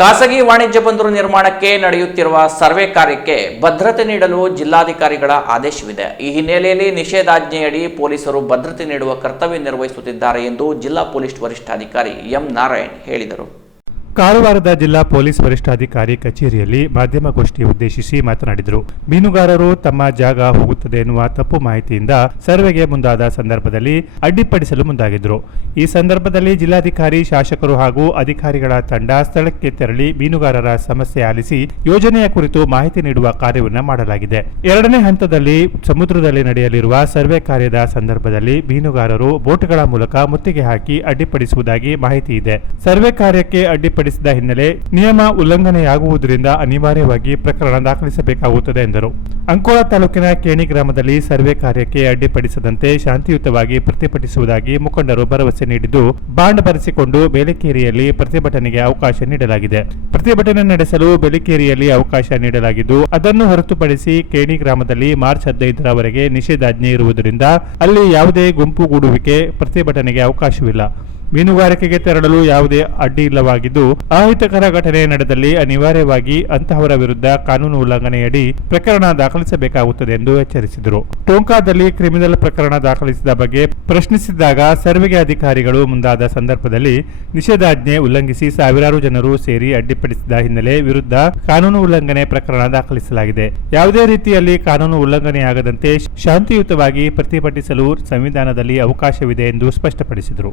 ಖಾಸಗಿ ವಾಣಿಜ್ಯ ಬಂದರು ನಿರ್ಮಾಣಕ್ಕೆ ನಡೆಯುತ್ತಿರುವ ಸರ್ವೆ ಕಾರ್ಯಕ್ಕೆ ಭದ್ರತೆ ನೀಡಲು ಜಿಲ್ಲಾಧಿಕಾರಿಗಳ ಆದೇಶವಿದೆ. ಈ ಹಿನ್ನೆಲೆಯಲ್ಲಿ ನಿಷೇಧಾಜ್ಞೆಯಡಿ ಪೊಲೀಸರು ಭದ್ರತೆ ನೀಡುವ ಕರ್ತವ್ಯ ನಿರ್ವಹಿಸುತ್ತಿದ್ದಾರೆ ಎಂದು ಜಿಲ್ಲಾ ಪೊಲೀಸ್ ವರಿಷ್ಠಾಧಿಕಾರಿ ಎಂ ನಾರಾಯಣ್ ಹೇಳಿದರು. ಕಾರವಾರದ ಜಿಲ್ಲಾ ಪೊಲೀಸ್ ವರಿಷ್ಠಾಧಿಕಾರಿ ಕಚೇರಿಯಲ್ಲಿ ಮಾಧ್ಯಮಗೋಷ್ಠಿ ಉದ್ದೇಶಿಸಿ ಮಾತನಾಡಿದರು. ಮೀನುಗಾರರು ತಮ್ಮ ಜಾಗ ಹೋಗುತ್ತದೆ ಎನ್ನುವ ತಪ್ಪು ಮಾಹಿತಿಯಿಂದ ಸರ್ವೆಗೆ ಮುಂದಾದ ಸಂದರ್ಭದಲ್ಲಿ ಅಡ್ಡಿಪಡಿಸಲು ಮುಂದಾಗಿದ್ದರು. ಈ ಸಂದರ್ಭದಲ್ಲಿ ಜಿಲ್ಲಾಧಿಕಾರಿ, ಶಾಸಕರು ಹಾಗೂ ಅಧಿಕಾರಿಗಳ ತಂಡ ಸ್ಥಳಕ್ಕೆ ತೆರಳಿ ಮೀನುಗಾರರ ಸಮಸ್ಯೆ ಆಲಿಸಿ ಯೋಜನೆಯ ಕುರಿತು ಮಾಹಿತಿ ನೀಡುವ ಕಾರ್ಯವನ್ನು ಮಾಡಲಾಗಿದೆ. ಎರಡನೇ ಹಂತದಲ್ಲಿ ಸಮುದ್ರದಲ್ಲಿ ನಡೆಯಲಿರುವ ಸರ್ವೆ ಕಾರ್ಯದ ಸಂದರ್ಭದಲ್ಲಿ ಮೀನುಗಾರರು ಬೋಟ್ಗಳ ಮೂಲಕ ಮುತ್ತಿಗೆ ಹಾಕಿ ಅಡ್ಡಿಪಡಿಸುವುದಾಗಿ ಮಾಹಿತಿ ಇದೆ. ಸರ್ವೆ ಕಾರ್ಯಕ್ಕೆ ಅಡ್ಡಿಪಡಿಸಿದ ಹಿನ್ನೆಲೆ ನಿಯಮ ಉಲ್ಲಂಘನೆಯಾಗುವುದರಿಂದ ಅನಿವಾರ್ಯವಾಗಿ ಪ್ರಕರಣ ದಾಖಲಿಸಬೇಕಾಗುತ್ತದೆ ಎಂದರು. ಅಂಕೋಲಾ ತಾಲೂಕಿನ ಕೇಣಿ ಗ್ರಾಮದಲ್ಲಿ ಸರ್ವೆ ಕಾರ್ಯಕ್ಕೆ ಅಡ್ಡಿಪಡಿಸದಂತೆ ಶಾಂತಿಯುತವಾಗಿ ಪ್ರತಿಭಟಿಸುವುದಾಗಿ ಮುಖಂಡರು ಭರವಸೆ ನೀಡಿದ್ದು, ಬಾಂಡ್ ಬರೆಸಿಕೊಂಡು ಬೇಲೆಕೇರಿಯಲ್ಲಿ ಪ್ರತಿಭಟನೆಗೆ ಅವಕಾಶ ನೀಡಲಾಗಿದೆ. ಪ್ರತಿಭಟನೆ ನಡೆಸಲು ಬೇಲೆಕೇರಿಯಲ್ಲಿ ಅವಕಾಶ ನೀಡಲಾಗಿದ್ದು, ಅದನ್ನು ಹೊರತುಪಡಿಸಿ ಕೇಣಿ ಗ್ರಾಮದಲ್ಲಿ ಮಾರ್ಚ್ ಹದಿನೈದರವರೆಗೆ ನಿಷೇಧಾಜ್ಞೆ ಇರುವುದರಿಂದ ಅಲ್ಲಿ ಯಾವುದೇ ಗುಂಪುಗೂಡುವಿಕೆ ಪ್ರತಿಭಟನೆಗೆ ಅವಕಾಶವಿಲ್ಲ. ಮೀನುಗಾರಿಕೆಗೆ ತೆರಳಲು ಯಾವುದೇ ಅಡ್ಡಿ ಇಲ್ಲವಾಗಿದ್ದು, ಅಹಿತಕರ ಘಟನೆ ನಡೆದಲ್ಲಿ ಅನಿವಾರ್ಯವಾಗಿ ಅಂತಹವರ ವಿರುದ್ಧ ಕಾನೂನು ಉಲ್ಲಂಘನೆಯಡಿ ಪ್ರಕರಣ ದಾಖಲಿಸಬೇಕಾಗುತ್ತದೆ ಎಂದು ಎಚ್ಚರಿಸಿದರು. ಟೋಂಕಾದಲ್ಲಿ ಕ್ರಿಮಿನಲ್ ಪ್ರಕರಣ ದಾಖಲಿಸಿದ ಬಗ್ಗೆ ಪ್ರಶ್ನಿಸಿದಾಗ ಸರ್ವೆಗೆ ಅಧಿಕಾರಿಗಳು ಮುಂದಾದ ಸಂದರ್ಭದಲ್ಲಿ ನಿಷೇಧಾಜ್ಞೆ ಉಲ್ಲಂಘಿಸಿ ಸಾವಿರಾರು ಜನರು ಸೇರಿ ಅಡ್ಡಿಪಡಿಸಿದ ಹಿನ್ನೆಲೆ ವಿರುದ್ಧ ಕಾನೂನು ಉಲ್ಲಂಘನೆ ಪ್ರಕರಣ ದಾಖಲಿಸಲಾಗಿದೆ. ಯಾವುದೇ ರೀತಿಯಲ್ಲಿ ಕಾನೂನು ಉಲ್ಲಂಘನೆಯಾಗದಂತೆ ಶಾಂತಿಯುತವಾಗಿ ಪ್ರತಿಭಟಿಸಲು ಸಂವಿಧಾನದಲ್ಲಿ ಅವಕಾಶವಿದೆ ಎಂದು ಸ್ಪಷ್ಟಪಡಿಸಿದರು.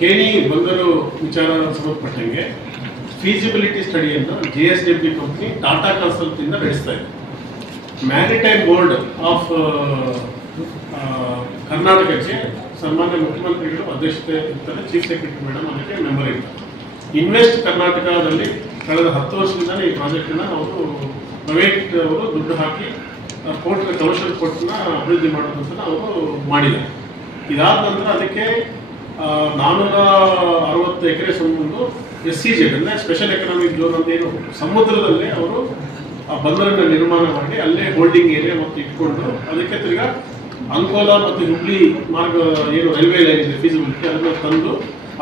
ಕೇಣಿ ಬಂದರು ವಿಚಾರ ಸಂಬಂಧಪಟ್ಟಂಗೆ feasibility ಸ್ಟಡಿಯನ್ನು G S D P company Tata ಕನ್ಸಲ್ಟಿಂದ ನಡೆಸ್ತಾ ಇದೆ. ಮ್ಯಾರಿಟೈಮ್ ಬೋರ್ಡ್ ಆಫ್ ಕರ್ನಾಟಕಕ್ಕೆ ಸನ್ಮಾನ್ಯ ಮುಖ್ಯಮಂತ್ರಿಗಳು ಅಧ್ಯಕ್ಷತೆ ಇರ್ತಾರೆ ಚೀಫ್ ಸೆಕ್ರೆಟರಿ ಮೇಡಮ್ ಅದಕ್ಕೆ ಮೆಂಬರ್ ಇರ್ತಾರೆ. ಇನ್ವೆಸ್ಟ್ ಕರ್ನಾಟಕದಲ್ಲಿ ಕಳೆದ ಹತ್ತು ವರ್ಷದಿಂದ ಈ ಪ್ರಾಜೆಕ್ಟನ್ನು ಅವರು ಪ್ರೈವೇಟ್ ಅವರು ದುಡ್ಡು ಹಾಕಿ ಕೋರ್ಟ್ ಕಮರ್ಷಿಯಲ್ ಕೋರ್ಟ್ನ ಅಭಿವೃದ್ಧಿ ಮಾಡೋದಂತ ಅವರು ಮಾಡಿದ್ದಾರೆ. ಇದಾದ ನಂತರ ಅದಕ್ಕೆ ನಾನ್ನೂರ ಅರವತ್ತು ಎಕರೆ ಒಂದು ಎಸ್ ಸಿ ಜೆಡ್ ಅಂದರೆ ಸ್ಪೆಷಲ್ ಎಕನಾಮಿಕ್ ಜೋನ್ ಅಂತ ಏನು, ಸಮುದ್ರದಲ್ಲೇ ಅವರು ಆ ಬಂದರನ್ನ ನಿರ್ಮಾಣ ಮಾಡಿ ಅಲ್ಲೇ ಹೋಲ್ಡಿಂಗ್ ಏರಿಯಾ ಮತ್ತು ಇಟ್ಕೊಂಡು ಅದಕ್ಕೆ ತಿರ್ಗಾ ಅಂಕೋಲಾ ಮತ್ತು ಹುಬ್ಳಿ ಮಾರ್ಗ ಏನು ರೈಲ್ವೆ ಲೈನ್ ಇದೆ ಫೀಸಿಬಿಲಿಟಿ ಅದನ್ನ ತಂದು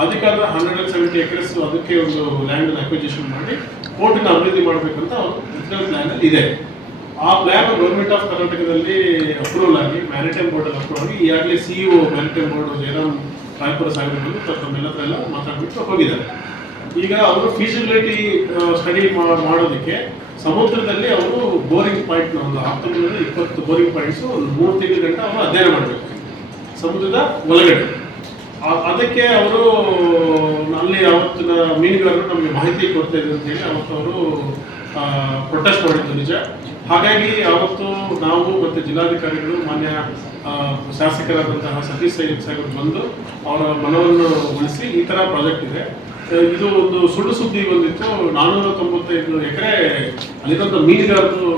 ಅದಕ್ಕಾದ ಹಂಡ್ರೆಡ್ ಆ್ಯಂಡ್ ಸೆವೆಂಟಿ ಎಕರೆಸ್ ಅದಕ್ಕೆ ಒಂದು ಲ್ಯಾಂಡ್ ಅಕ್ವಿಜಿಷನ್ ಮಾಡಿ ಕೋರ್ಟಿನ ಅಭಿವೃದ್ಧಿ ಮಾಡಬೇಕಂತ ಒಂದು ಪ್ಲಾನ್ ಇದೆ. ಆ ಪ್ಲಾನ್ ಗೌರ್ಮೆಂಟ್ ಆಫ್ ಕರ್ನಾಟಕದಲ್ಲಿ ಅಪ್ರೂವಲ್ ಆಗಿ ಮ್ಯಾರಿಟೈಮ್ ಬೋರ್ಡ್ ಅಲ್ಲಿ ಅಪ್ರೂವಲ್ ಆಗಿ, ಈಗಾಗಲೇ CEO maritime board Jayaram Raipura ಸಾಹೇಬರು ತಮ್ಮೆಲ್ಲ ಎಲ್ಲ ಮಾತಾಡ್ಬಿಟ್ಟು ಹೋಗಿದ್ದಾರೆ. ಈಗ ಅವರು ಫೀಸಿಬಿಲಿಟಿ ಸ್ಟಡಿ ಮಾಡೋದಕ್ಕೆ ಸಮುದ್ರದಲ್ಲಿ ಅವರು ಬೋರಿಂಗ್ ಪಾಯಿಂಟ್ ಒಂದು ಹತ್ತೊಂಬತ್ತು ಇಪ್ಪತ್ತು ಬೋರಿಂಗ್ ಪಾಯಿಂಟ್ಸ್ ಒಂದು ಮೂರು ತಿಂಗಳ ಅವರು ಅಧ್ಯಯನ ಮಾಡಬೇಕು. ಸಮುದ್ರದ ಒಳಗಡೆ. ಅದಕ್ಕೆ ಅವರು, ಅಲ್ಲಿ ಅವತ್ತಿನ ಮೀನುಗಾರರು ನಮಗೆ ಮಾಹಿತಿ ಕೊಡ್ತಾ ಇದ್ರು ಅಂತ ಹೇಳಿ ಅವತ್ತು ಅವರು ಪ್ರೊಟೆಸ್ಟ್ ಮಾಡಿದ್ದು ನಿಜ. ಹಾಗಾಗಿ ಅವತ್ತು ನಾವು ಮತ್ತು ಜಿಲ್ಲಾಧಿಕಾರಿಗಳು ಮಾನ್ಯ ಶಾಸಕರಾದಂತಹ ಸತೀಶ್ ಸೈನಿಕ್ ಸಾಹೇಬ್ ಬಂದು ಅವರ ಮನವನ್ನು ಉಳಿಸಿ ಈ ಥರ ಪ್ರಾಜೆಕ್ಟ್ ಇದೆ. ಇದು ಒಂದು ಸುಳ್ಳು ಸುದ್ದಿ ಬಂದಿತ್ತು. ನಾನ್ನೂರ ತೊಂಬತ್ತೈದು ಎಕರೆ ಅಲ್ಲಿರೋಂಥ ಮೀನುಗಾರರು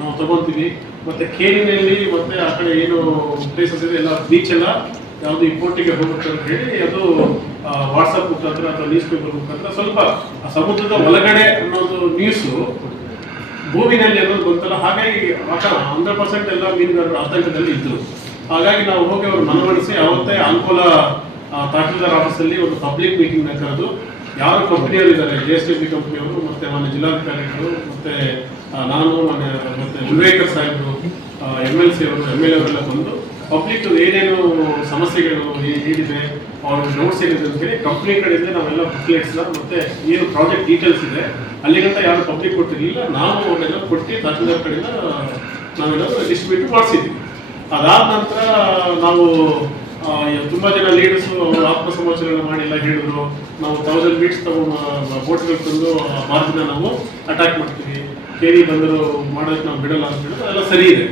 ನಾವು ತಗೊಂತೀವಿ. ಮತ್ತೆ ಕೇರಿನಲ್ಲಿ ಮತ್ತೆ ಆ ಕಡೆ ಏನು ಪ್ಲೇಸಸ್ ಇದೆ, ಎಲ್ಲ ಬೀಚ್ ಎಲ್ಲ ಯಾವುದು ಇಂಪೋರ್ಟಿಗೆ ಹೋಗುತ್ತೆ ಅಂತ ಹೇಳಿ ಅದು ವಾಟ್ಸಪ್ ಮುಖಾಂತರ ಅಥವಾ ನ್ಯೂಸ್ ಪೇಪರ್ ಮುಖಾಂತರ ಸ್ವಲ್ಪ ಸಮುದ್ರದ ಒಳಗಡೆ ಅನ್ನೋದು ನ್ಯೂಸು ಭೂಮಿನಲ್ಲಿ ಅನ್ನೋದು ಗೊತ್ತಲ್ಲ. ಹಾಗಾಗಿ ಹಂಡ್ರೆಡ್ ಪರ್ಸೆಂಟ್ ಎಲ್ಲ ಮೀನುಗಾರರು ಆತಂಕದಲ್ಲಿ ಇದ್ದರು ಹಾಗಾಗಿ ನಾವು ಹೋಗಿ ಅವ್ರು ಮನವೊಲಿಸಿ ಅವತ್ತೇ ಅಂಕೋಲ ತಹಶೀಲ್ದಾರ್ ಆಫೀಸಲ್ಲಿ ಒಂದು ಪಬ್ಲಿಕ್ ಮೀಟಿಂಗ್ನ ಕರೆದು ಯಾರು ಕಂಪನಿಯವರು ಇದ್ದಾರೆ ಜಿ ಎಸ್ ಟಿ ಬಿ ಕಂಪ್ನಿಯವರು ಮತ್ತೆ ಮಾನ್ಯ ಜಿಲ್ಲಾಧಿಕಾರಿಗಳು, ಮತ್ತೆ ನಾನು, ಮಾನ್ಯ, ಮತ್ತೆ ವಿವೇಕರ್ ಸಾಹೇಬರು ಎಂ ಎಲ್ ಸಿ ಅವರು ಎಂ ಎಲ್ ಅವರೆಲ್ಲ ಬಂದು ಪಬ್ಲಿಕ್ ಏನೇನು ಸಮಸ್ಯೆಗಳು ಏನಿದೆ ಅವ್ರ ನೋಟ್ಸ್ ಏನಿದೆ ಅಂತ ಹೇಳಿ ಕಂಪ್ನಿ ಕಡೆಯಿಂದ ನಾವೆಲ್ಲ ಬುಕ್ಲೆಟ್ಸ್ನ ಮತ್ತೆ ಏನು ಪ್ರಾಜೆಕ್ಟ್ ಡೀಟೇಲ್ಸ್ ಇದೆ ಅಲ್ಲಿಗಂತ ಯಾರು ಪಬ್ಲಿಕ್ ಕೊಟ್ಟಿರಲಿಲ್ಲ. ನಾವು ಅವನ್ನೆಲ್ಲ ಕೊಟ್ಟು ತಹಸೀಲ್ದಾರ್ ಕಡೆಯಿಂದ ನಾವೆಲ್ಲ ಡಿಸ್ಟ್ರಿಬ್ಯೂಟ್ ಮಾಡಿಸಿದ್ವಿ. ಅದಾದ ನಂತರ ನಾವು ತುಂಬ ಜನ ಲೀಡರ್ಸ್ ಆತ್ಮ ಸಮಾಚಾರಗಳನ್ನ ಮಾಡಿಲ್ಲ ಹೇಳಿದ್ರು. ನಾವು ತೌಸಂಡ್ ಮೀಟ್ಸ್ ತಗೊಂಡು ಬೋಟ್ಗಳು ತಂದು ಮಾರ್ಜಿನ ನಾವು ಅಟ್ಯಾಕ್ ಮಾಡ್ತೀವಿ. ಕೇರಿ ಬಂದರು ಮಾಡೋದಕ್ಕೆ ನಾವು ಬಿಡಲ್ಲ ಅಂತ ಹೇಳಿದ್ರೆ ಅದೆಲ್ಲ ಸರಿ ಇದೆ.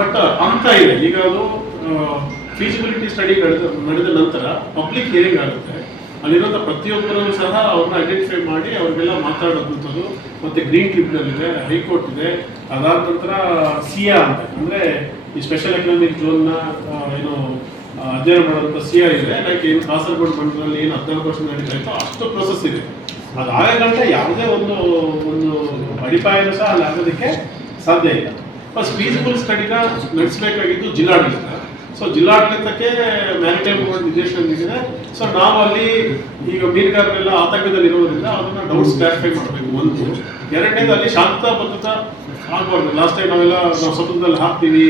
ಬಟ್ ಅಂತ ಇದೆ ಈಗ ಅದು ಫೀಸಿಬಿಲಿಟಿ ಸ್ಟಡಿ ನಡೆದ ನಡೆದ ನಂತರ ಪಬ್ಲಿಕ್ ಹಿಯರಿಂಗ್ ಆಗುತ್ತೆ. ಅಲ್ಲಿರುವಂಥ ಪ್ರತಿಯೊಬ್ಬರೂ ಸಹ ಅವ್ರನ್ನ ಐಡೆಂಟಿಫೈ ಮಾಡಿ ಅವ್ರಿಗೆಲ್ಲ ಮಾತಾಡೋದಂಥದ್ದು ಮತ್ತೆ ಗ್ರೀನ್ ಟ್ರಿಬ್ಯುನಲ್ ಇದೆ ಹೈಕೋರ್ಟ್ ಇದೆ. ಅದಾದ ನಂತರ ಸಿಯಾ ಅಂತ. ಅಂದ್ರೆ ಈ ಸ್ಪೆಷಲ್ ಎಕನಾಮಿಕ್ ಝೋನ್ನ ಏನು ಅಧ್ಯಯನ ಮಾಡುವಂಥ ಸಿಯಾ ಇದೆ. ಲೈಕ್ ಏನು ಕಾಸರಗೋಡು ಮಂಡಲದಲ್ಲಿ ಏನು ಹದಿನಾಲ್ಕು ವರ್ಷ ನಡೀತಾ ಇತ್ತು ಅಷ್ಟು ಪ್ರೊಸೆಸ್ ಇದೆ. ಅದಾದ ಗಂಟೆ ಯಾವುದೇ ಒಂದು ಒಂದು ಅಡಿಪಾಯನೂ ಸಹ ಅಲ್ಲಿ ಆಗೋದಕ್ಕೆ ಸಾಧ್ಯ ಇಲ್ಲ. ಫಸ್ಟ್ ಫೀಸಿಬಲ್ ಸ್ಟಡಿನ ನಡೆಸಬೇಕಾಗಿದ್ದು ಜಿಲ್ಲಾಡಳಿತ. ಸೊ ಜಿಲ್ಲಾಡಳಿತಕ್ಕೆ ಮ್ಯಾರಿಟೈಮ್ ಬೋರ್ಡ್ ನಿರ್ದೇಶನ ಸೊ ನಾವು ಅಲ್ಲಿ ಈಗ ಮೀನುಗಾರರೆಲ್ಲ ಆತಂಕದಲ್ಲಿ ಇರೋದ್ರಿಂದ ಅದನ್ನ ಡೌಟ್ಸ್ ಕ್ಲಾರಿಫೈ ಮಾಡಬೇಕು. ಒಂದು, ಎರಡನೇದು ಅಲ್ಲಿ ಶಾಂತ ಭದ್ರತಾ ಆಗಬಾರ್ದು. ಲಾಸ್ಟ್ ಟೈಮ್ ನಾವೆಲ್ಲ ನಾವು ಸಮುದ್ರದಲ್ಲಿ ಹಾಕ್ತೀವಿ,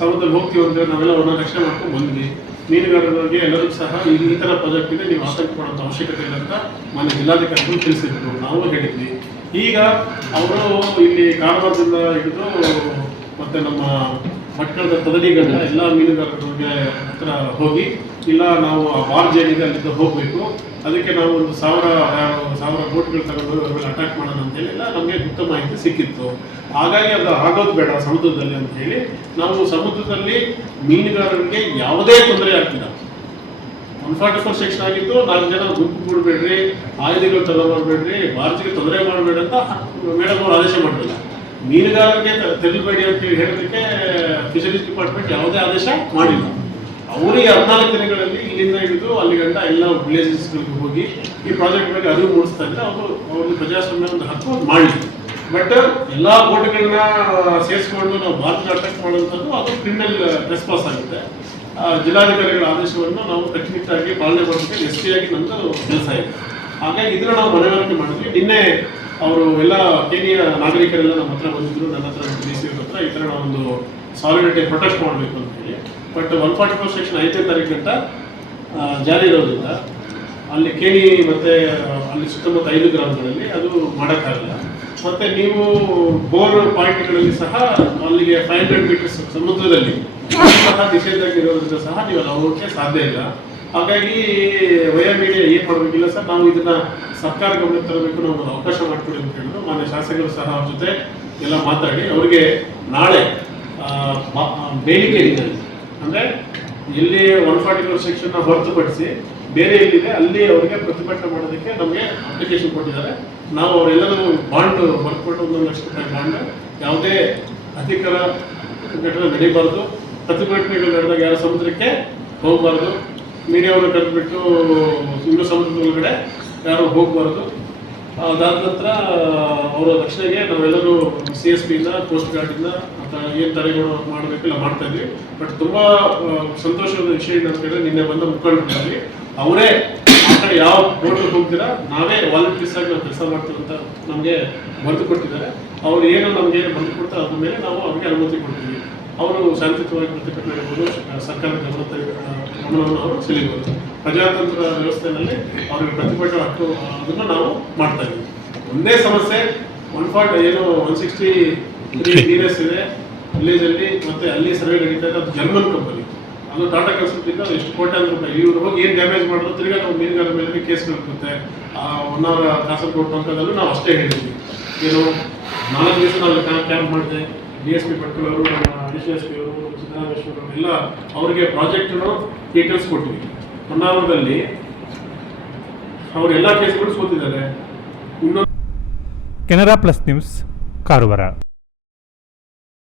ಸಮುದ್ರದಲ್ಲಿ ಹೋಗ್ತೀವಿ ಅಂದ್ರೆ ನಾವೆಲ್ಲ ಅವ್ರನ್ನ ರಕ್ಷಣೆ ಮಾಡ್ಕೊಂಡು ಬಂದ್ವಿ. ಮೀನುಗಾರರಿಗೆ ಎಲ್ಲರೂ ಸಹ ಈ ಈ ಥರ ಪ್ರಾಜೆಕ್ಟ್ ಇದೆ ನೀವು ಆತಂಕ ಮಾಡೋಂಥ ಅವಶ್ಯಕತೆ ಇಲ್ಲ ಅಂತ ಮಾನ್ಯ ಜಿಲ್ಲಾಧಿಕಾರಿಗಳು ತಿಳಿಸಿದ್ರು. ನಾವು ಹೇಳಿದ್ವಿ. ಈಗ ಅವರು ಇಲ್ಲಿ ಕಾರವಾರದಿಂದ ಹಿಡಿದು ಮತ್ತೆ ನಮ್ಮ ಭಟ್ಕಳದ ತದಡಿಗಂಟ ಎಲ್ಲ ಮೀನುಗಾರರಿಗೆ ಹತ್ರ ಹೋಗಿ, ಇಲ್ಲ ನಾವು ಆ ಬಾರ್ಜ್ ಏನಿದೆ ಅಲ್ಲಿಂದ ಹೋಗಬೇಕು. ಅದಕ್ಕೆ ನಾವು ಒಂದು ಸಾವಿರ ಸಾವಿರ ಬೋಟ್ಗಳು ತಗೊಂಡು ಅವರಲ್ಲಿ ಅಟ್ಯಾಕ್ ಮಾಡೋಣ ಅಂತ ಹೇಳಿ ಎಲ್ಲ ನಮಗೆ ಗುಪ್ತ ಮಾಹಿತಿ ಸಿಕ್ಕಿತ್ತು. ಹಾಗಾಗಿ ಅದು ಆಗೋದು ಬೇಡ ಸಮುದ್ರದಲ್ಲಿ ಅಂತ ಹೇಳಿ ನಾವು ಸಮುದ್ರದಲ್ಲಿ ಮೀನುಗಾರರಿಗೆ ಯಾವುದೇ ತೊಂದರೆ ಆಗ್ತಿಲ್ಲ. ಒನ್ ಫಾರ್ಟಿ ಫೋರ್ ಸೆಕ್ಷನ್ ಆಗಿತ್ತು, ನಾಲ್ಕು ಜನ ಗುಂಪು ಕೂಡಬೇಡ್ರಿ ಆಯುಧಗಳು ಮಾಡಬೇಡ್ರಿ ಬಾರ್ಜಿಗೆ ತೊಂದರೆ ಮಾಡಬೇಡ ಅಂತ ಮೇಡಮ್ ಅವರು ಆದೇಶ ಮಾಡಿಲ್ಲ ಮೀನುಗಾರರಿಗೆ ತೆರಳಬೇಡಿ ಅಂತ ಹೇಳಿ ಹೇಳೋದಕ್ಕೆ ಫಿಶರೀಸ್ ಡಿಪಾರ್ಟ್ಮೆಂಟ್ ಯಾವುದೇ ಆದೇಶ ಮಾಡಿಲ್ಲ. ಅವರಿಗೆ ಹದಿನಾಲ್ಕು ದಿನಗಳಲ್ಲಿ ಇಲ್ಲಿಂದ ಹಿಡಿದು ಅಲ್ಲಿ ಗಂಟ ಎಲ್ಲ ವಿಲೇಜಸ್ಗಳಿಗೆ ಹೋಗಿ ಈ ಪ್ರಾಜೆಕ್ಟ್ ಬಗ್ಗೆ ಅರಿವು ಮೂಡಿಸ್ತಾ ಇದ್ರೆ ಅವರು ಅವ್ರಿಗೆ ಪ್ರಜಾಸ್ವಾಮ್ಯ ಒಂದು ಹಕ್ಕು ಮಾಡಿದ್ರು ಬಟ್ ಎಲ್ಲಾ ಬೋಟ್ಗಳನ್ನ ಸೇರಿಸ್ಕೊಂಡು ನಾವು ಭಾರತ ಅಟ್ಯಾಕ್ ಮಾಡುವಂಥದ್ದು ಅದು ಕ್ರಿಮಿನಲ್ ರೆಸ್ಪಾನ್ಸ್ ಆಗುತ್ತೆ. ಜಿಲ್ಲಾಧಿಕಾರಿಗಳ ಆದೇಶವನ್ನು ನಾವು ಕಟ್ಟುನಿಟ್ಟಾಗಿ ಪಾಲನೆ ಮಾಡೋದಕ್ಕೆ ಎಸ್ ಪಿ ಆಗಿ ನಮ್ಮದು ಕೆಲಸ ಇದೆ ಹಾಗಾಗಿ ಇದನ್ನ ನಾವು ಮನವರಿಕೆ ಮಾಡಿದ್ವಿ. ನಿನ್ನೆ ಅವರು ಎಲ್ಲ ಕೇನಿಯ ನಾಗರಿಕರೆಲ್ಲ ನಮ್ಮ ಹತ್ರ ಬಂದಿದ್ರು, ನನ್ನ ಹತ್ರ ಡಿ ಸಿ ಹತ್ರ. ಈ ಥರ ಒಂದು ಸಾಲಿಡಿಟಿ ಪ್ರೊಟೆಕ್ಟ್ ಮಾಡಬೇಕು ಅಂತ ಹೇಳಿ. But one forty four section ಐದನೇ ತಾರೀಕು ಜಾರಿ ಇರೋದ್ರಿಂದ ಅಲ್ಲಿ ಕೇಳಿ ಮತ್ತೆ ಅಲ್ಲಿ ಸುತ್ತಮುತ್ತ ಐದು ಗ್ರಾಮಗಳಲ್ಲಿ ಅದು ಮಾಡೋಕ್ಕಾಗಲ್ಲ. ಮತ್ತೆ ನೀವು ಬೋರ್ ಪಾಯಿಂಟ್ಗಳಲ್ಲಿ ಸಹ ಅಲ್ಲಿಗೆ ಫೈವ್ ಹಂಡ್ರೆಡ್ ಮೀಟರ್ಸ್ ಸಮುದ್ರದಲ್ಲಿ ಸಹ ನಿಷೇಧ ಇರೋದ್ರಿಂದ ಸಹ ನೀವು ಅಲ್ಲಿ ಹೋಗೋಕ್ಕೆ ಸಾಧ್ಯ ಇಲ್ಲ. ಹಾಗಾಗಿ ವಯ ಮೀಡಿಯಾ ಏನ್ ಮಾಡಬೇಕಿಲ್ಲ ಸರ್? ನಾವು ಇದನ್ನ ಸರ್ಕಾರ ಗಮನಕ್ಕೆ ತರಬೇಕು, ನಾವು ಒಂದು ಅವಕಾಶ ಮಾಡ್ಕೊಡಿ ಅಂತ ಹೇಳಿದ್ರು. ಮಾನ್ಯ ಶಾಸಕರು ಸಹ ಅವ್ರ ಜೊತೆ ಎಲ್ಲ ಮಾತಾಡಿ, ಅವರಿಗೆ ನಾಳೆ ಬೇಡಿಕೆ ಇದೆ. ಅಂದ್ರೆ ಇಲ್ಲಿ ಒನ್ ಫಾರ್ಟಿ ಫೋರ್ ಸೆಕ್ಷನ್ ಹೊರತುಪಡಿಸಿ ಬೇರೆ ಎಲ್ಲಿದೆ ಅಲ್ಲಿ ಅವರಿಗೆ ಪ್ರತಿಭಟನೆ ಮಾಡೋದಕ್ಕೆ ನಮಗೆ ಅಪ್ಲಿಕೇಶನ್ ಕೊಟ್ಟಿದ್ದಾರೆ. ನಾವು ಅವರೆಲ್ಲರೂ ಬಾಂಡ್ ಬರ್ಕೊಂಡು ಒಂದೊಂದು ಲಕ್ಷ ರೂಪಾಯಿ ಬಾಂಡ್ ಯಾವುದೇ ಅಧಿಕಾರ ಘಟನೆ ನಡೀಬಾರ್ದು. ಪ್ರತಿಭಟನೆಗಳು ನಡೆದಾಗ ಯಾರ ಸಮುದ್ರಕ್ಕೆ ಹೋಗಬಾರ್ದು. ಮೀಡಿಯಾವನ್ನು ಕರೆದುಬಿಟ್ಟು ಇನ್ನೂ ಸಮುದ್ರದ ಒಳಗಡೆ ಯಾರು ಹೋಗಬಾರ್ದು. ಅದಾದ ನಂತರ ಅವರ ರಕ್ಷಣೆಗೆ ನಾವೆಲ್ಲರೂ ಸಿ ಎಸ್ ಪಿಯಿಂದ ಕೋಸ್ಟ್ ಗಾರ್ಡಿಂದ ಅಥವಾ ಏನು ತಡೆಗಳು ಮಾಡಬೇಕೆಲ್ಲ ಮಾಡ್ತಾ ಇದ್ವಿ. ಬಟ್ ತುಂಬ ಸಂತೋಷದ ವಿಷಯ ಏನಂತ ಹೇಳಿದ್ರೆ, ನಿನ್ನೆ ಬಂದ ಮುಖಂಡರಲ್ಲಿ ಅವರೇ ಕಡೆ ಯಾವ ಬೋಟ್ಗೆ ಹೋಗ್ತೀರಾ, ನಾವೇ ವಾಲಂಟಿಯರ್ಸ್ ಆಗಿ ನಾವು ಕೆಲಸ ಮಾಡ್ತೀವಿ ಅಂತ ನಮಗೆ ಬರೆದು ಕೊಟ್ಟಿದ್ದಾರೆ. ಅವ್ರು ಏನು ನಮಗೆ ಬರೆದು ಕೊಡ್ತಾರೆ, ಅದ್ರ ಮೇಲೆ ನಾವು ಅವ್ರಿಗೆ ಅನುಮತಿ ಕೊಡ್ತೀವಿ. ಅವರು ಶಾಂತಿಯುತವಾಗಿ ಪ್ರತಿಭಟನೆ ಇರ್ಬೋದು ಸರ್ಕಾರದ ಗಮನವನ್ನು ಅವರು ಸೆಳೆಯಬಹುದು ಪ್ರಜಾತಂತ್ರ ವ್ಯವಸ್ಥೆಯಲ್ಲಿ ಅವರಿಗೆ ಪ್ರತಿಭಟನೆ ಹಕ್ಕು ಅದನ್ನು ನಾವು ಮಾಡ್ತಾ ಇದ್ದೀವಿ. ಒಂದೇ ಸಮಸ್ಯೆ ಒನ್ ಫಾರ್ಟ್ ಏನು ಒನ್ ಸಿಕ್ಸ್ಟಿ ಡಿಎಸ್ ಇದೆ ವಿಲೇಜಲ್ಲಿ ಮತ್ತೆ ಅಲ್ಲಿ ಸರ್ವೆ ನಡೀತಾ ಇದೆ, ಅದು ಜರ್ಮನ್ ಕಂಪನಿ ಅದು ಟಾಟಾ ಕನ್ಸಲ್ಟಿಂದ ಎಷ್ಟು ಕೋಟ್ಯಾಂತರ ರೂಪಾಯಿ, ಇವ್ರು ಹೋಗಿ ಏನು ಡ್ಯಾಮೇಜ್ ಮಾಡಿದ್ರು, ತಿರ್ಗಾ ನಾವು ಮೀನುಗಾರ ಮೇಲೆ ಕೇಸ್ ನಡ್ಕುತ್ತೆ ಒನ್ ಅವರ್ ಕಾಸರಗೋಡು ಟಂಕದಲ್ಲೂ ನಾವು ಅಷ್ಟೇ ಹೇಳಿದ್ವಿ ಏನು, ನಾಲ್ಕು ದಿವಸ ನಾವು ಕ್ಯಾಂಪ್ ಮಾಡಿದೆ. ಡಿ ಎಸ್ ಪಿ ಭಟ್ಕಳವರು ನಮ್ಮ ಅಡಿಷನಲ್ ಎಸ್ ಪಿ ಅವರು ಸಿದ್ದರಾಮೇಶ್ವರ ಎಲ್ಲ ಅವರಿಗೆ ಪ್ರಾಜೆಕ್ಟ್ನ ಡೀಟೇಲ್ಸ್ ಕೊಟ್ಟಿವಿ ಹೊನ್ನಾವರದಲ್ಲಿ ಅವರೆಲ್ಲ ಕೇಸ್ಗಳು ಸೋತಿದ್ದಾರೆ. ಇನ್ನೊಂದು ಕೆನರಾ ಪ್ಲಸ್ ನ್ಯೂಸ್, ಕಾರವಾರ.